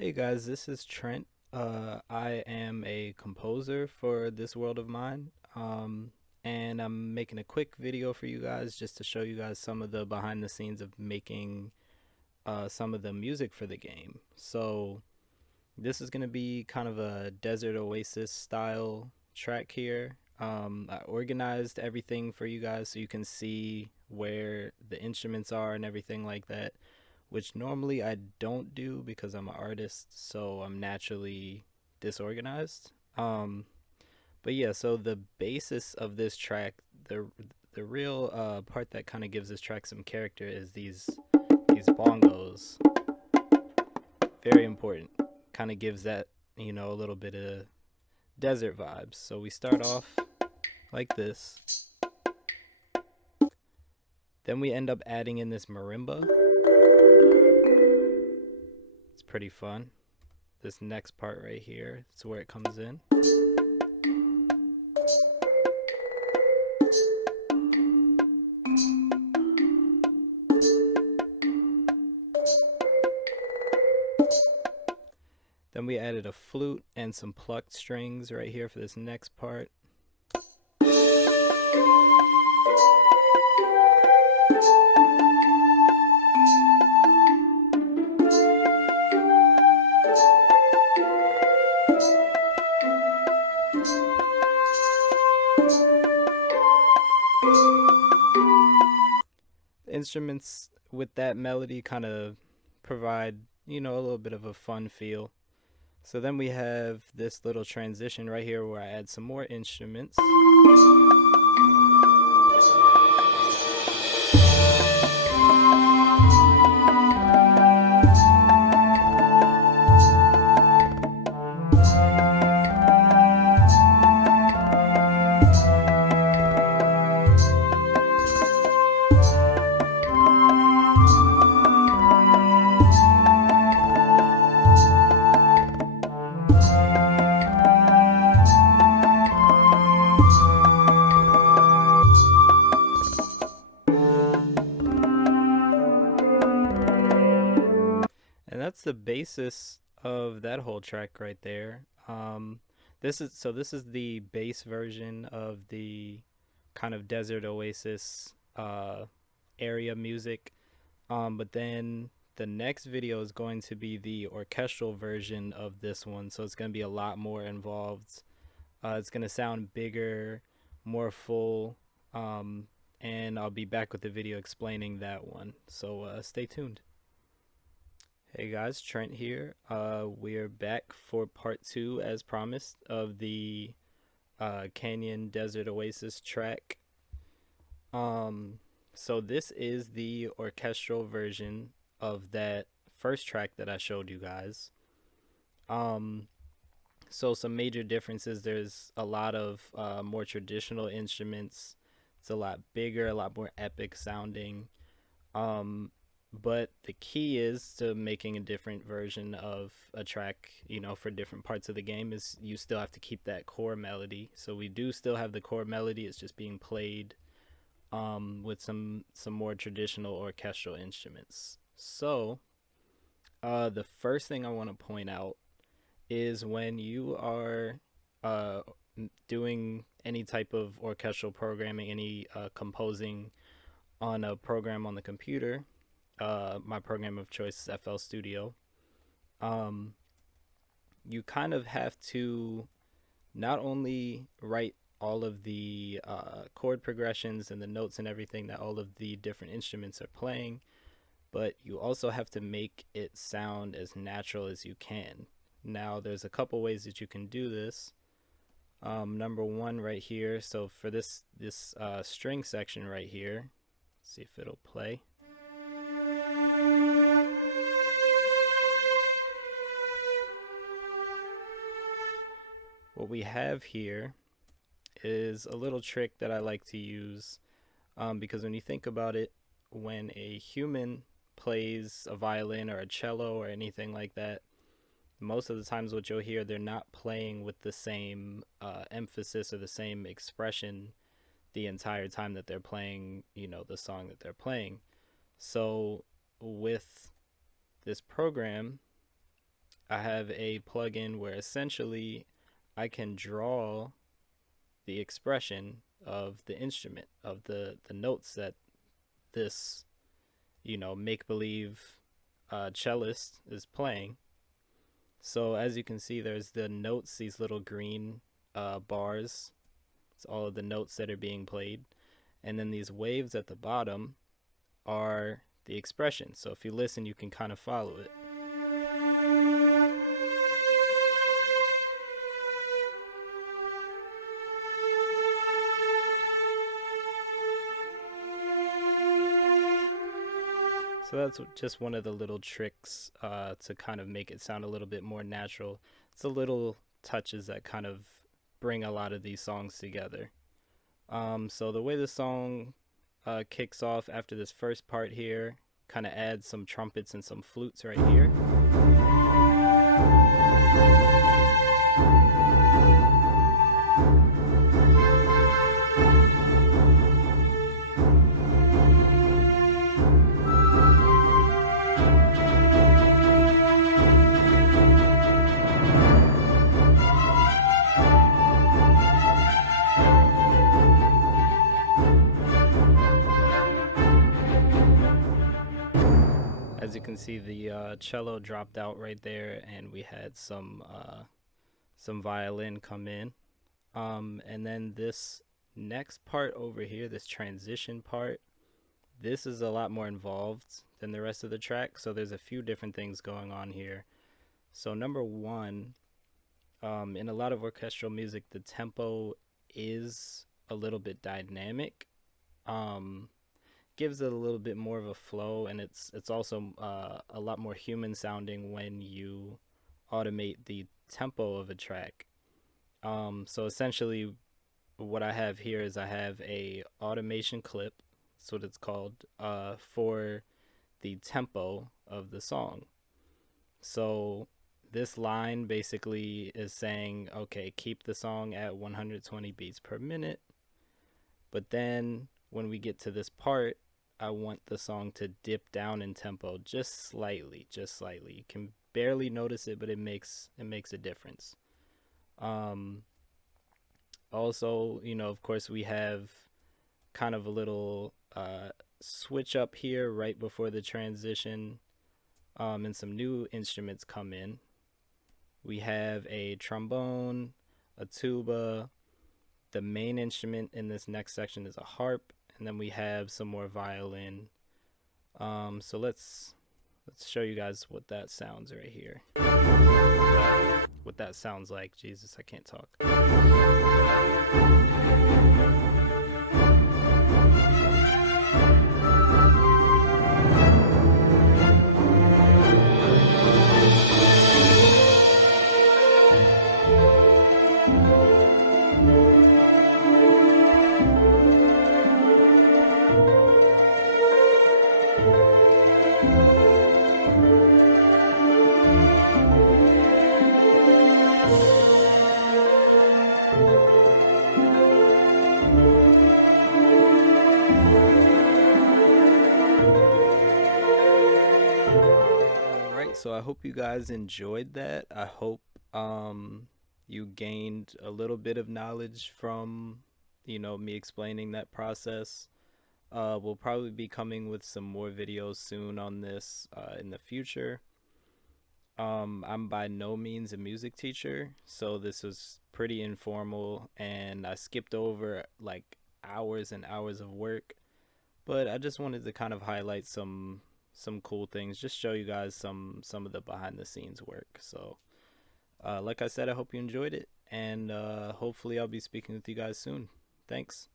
Hey guys, this is Trent. I am a composer for this world of mine. And I'm making a quick video for you guys just to show you guys some of the behind the scenes of making some of the music for the game. So this is going to be kind of a Desert Oasis style track here. I organized everything for you guys so you can see where the instruments are and everything like that, which normally I don't do because I'm an artist, so I'm naturally disorganized. But yeah, so the basis of this track, the real part that kind of gives this track some character is these bongos. Very important. Kind of gives that a little bit of desert vibes. So we start off like this. Then we end up adding in this marimba. It's pretty fun. This next part right here, it's where it comes in. Then we added a flute and some plucked strings right here for this next part. Instruments with that melody kind of provide, a little bit of a fun feel. So then we have this little transition right here where I add some more instruments. And that's the basis of that whole track right there. This is the bass version of the kind of Desert Oasis area music. But then the next video is going to be the orchestral version of this one, so it's going to be a lot more involved. It's going to sound bigger, more full, and I'll be back with the video explaining that one. So stay tuned. Hey guys, Trent here. We're back for part two, as promised, of the Canyon Desert Oasis track. So this is the orchestral version of that first track that I showed you guys. So some major differences. There's a lot of more traditional instruments. It's a lot bigger, a lot more epic sounding. But the key is to making a different version of a track, for different parts of the game is you still have to keep that core melody. So we do still have the core melody. It's just being played with some more traditional orchestral instruments. So the first thing I want to point out is when you are uh, doing any type of orchestral programming, any composing on a program on the computer. My program of choice is FL Studio. You kind of have to not only write all of the chord progressions and the notes and everything that all of the different instruments are playing, but you also have to make it sound as natural as you can. Now, there's a couple ways that you can do this. Number one right here, so for this string section right here, let's see if it'll play. What we have here is a little trick that I like to use, because when you think about it, when a human plays a violin or a cello or anything like that, most of the times what you'll hear, they're not playing with the same emphasis or the same expression the entire time that they're playing, the song that they're playing. So with this program, I have a plugin where essentially I can draw the expression of the instrument, of the notes that this, make believe cellist is playing. So as you can see, there's the notes, these little green bars. It's all of the notes that are being played. And then these waves at the bottom are the expression. So if you listen, you can kind of follow it. So that's just one of the little tricks to kind of make it sound a little bit more natural. It's the little touches that kind of bring a lot of these songs together. So the way the song kicks off after this first part here, kind of adds some trumpets and some flutes right here. As you can see, the cello dropped out right there, and we had some violin come in. And then this next part over here, this transition part, this is a lot more involved than the rest of the track. So there's a few different things going on here. So number one, in a lot of orchestral music, the tempo is a little bit dynamic. Gives it a little bit more of a flow, and it's also a lot more human sounding when you automate the tempo of a track. So essentially what I have here is I have a automation clip, that's what it's called, for the tempo of the song. So this line basically is saying, okay, keep the song at 120 beats per minute, but then when we get to this part, I want the song to dip down in tempo just slightly. You can barely notice it, but it makes a difference. Also, of course, we have kind of a little switch up here right before the transition, and some new instruments come in. We have a trombone, a tuba. The main instrument in this next section is a harp, and then we have some more violin. So let's show you guys what that sounds right here. What that sounds like. Jesus, I can't talk. So I hope you guys enjoyed that. I hope you gained a little bit of knowledge from me explaining that process. We'll probably be coming with some more videos soon on this in the future. I'm by no means a music teacher, so this was pretty informal, and I skipped over like hours and hours of work, but I just wanted to kind of highlight some cool things, just show you guys some of the behind the scenes work. So like I said, I hope you enjoyed it, and hopefully I'll be speaking with you guys soon. Thanks.